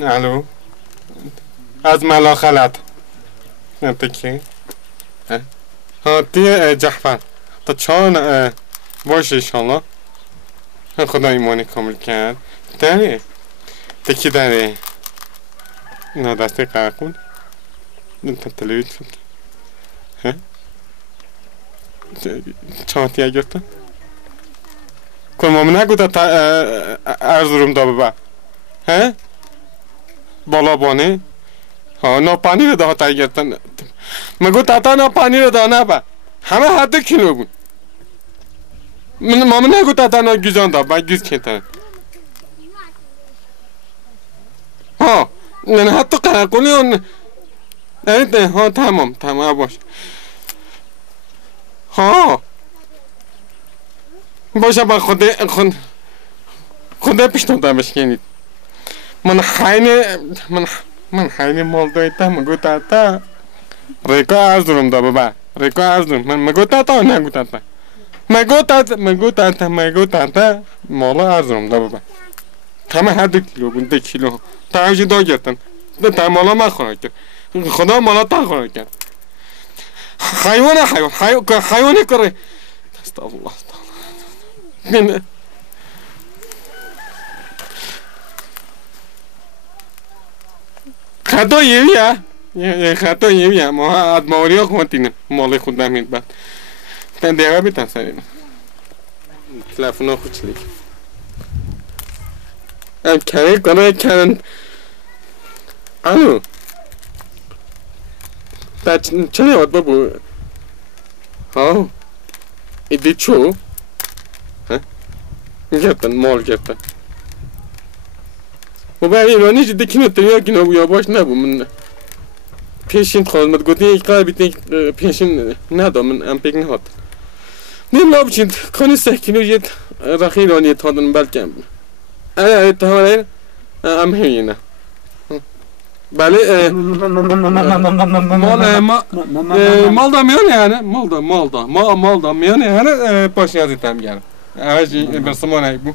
الو از ملاخلت انت کی؟ ها تی جعفر تا چان باشه انشالله خدا ایمانی کامل کرد داره تکی داره نه دسته قرقون انت تلویزیون ها چانتیه گرفتن کنم نگو تا ارزورم دا ببر ها بالا بانه ها نا پانی رو دا تا گرفتن مگو تا نا پانی رو دا نبر همه حد کیلو بود من نگو تا نا گیزان دا با گیز کنتن ها نه حتی قرقونی اون نه ها تمام باش ها باشه با خدا پیشنهاد بشکنید من حین مال دایتا مگو تا ریکا ارزورم دا بابا ریکا ارزورم من مگو تا نگو تا مگو تا مالا ارزورم دا بابا همه هر 2 کیلو بود 2 کیلو تا هجی دا گرتن تا مالا من خورد کرد خدا مالا تا خورد کرد حیوانه کره استغفرالله من خطا یه خطا یه ما از موریا خواتینه مال خود نمید بعد تن دیگه بیتن سرینه تلفن خود چلیک ام کره کنه کرن الو تا چنه وقت بابو ها ایدی چو گرفتن مال گرفتن و برای ایرانی جدی کنه تریا کنه بویا باش نبو من پیشین خواهد گوتی یک قرار بیتن پیشین ندا من ام پیک نهاد نیم لاب چند کنی 3 کیلو جد رخی ایرانی تادن بلکم اره تمام ام هینا بله مال da میونه yani mal da میونه yani baş yazıtam yani. Evet, bir zaman bu.